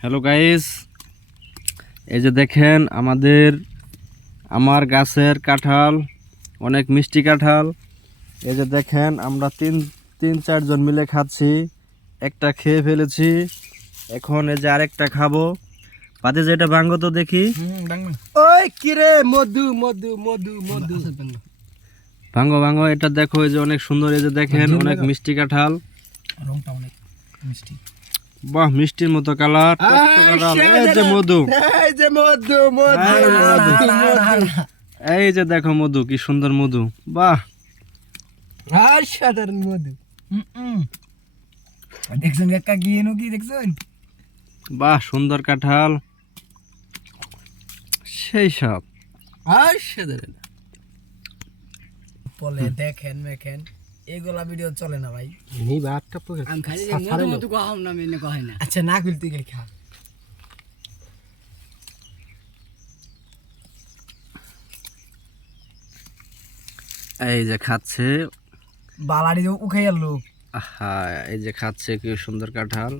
Hello guys, এই যে দেখেন আমার গাছের কাঁঠাল, অনেক মিষ্টি কাঁঠাল। এই যে দেখেন আমরা তিন চারজন মিলে খাচ্ছি। একটা খেয়ে ফেলেছি, এখন এই যে আরেকটা খাবো। পাতে যেটা ভাঙ্গো তো দেখি। ওই কিরে মধু মধু মধু মধু ভাঙ্গো ভাঙ্গো, এটা দেখো, এই যে অনেক সুন্দর। এই যে দেখেন অনেক মিষ্টি কাঁঠাল, রংটা অনেক মিষ্টি। বাহ, মিষ্টির মতো কালার, কালার। এই যে মধু, এই যে মধু মধু মধু এই যে দেখো মধু, কি সুন্দর মধু, বাহ। আর সাধারণ মধু। দেখছেন কাকা কি এনো কি দেখছেন? বাহ, সুন্দর কাঁঠাল, সেই সব। আর সাধারণ বলে দেখেন মেখেন এগুলা ভিডিও চলে না ভাই। নি ভাতটা পকে আমি খাই যে মধু মধু কহাম না মেনে কহাই না। আচ্ছা না খুলতে গেলে খা। এই যে খাচ্ছে, বালাড়ি উখাই আলো। আহা, এই যে খাচ্ছে, কি সুন্দর কাঁঠাল।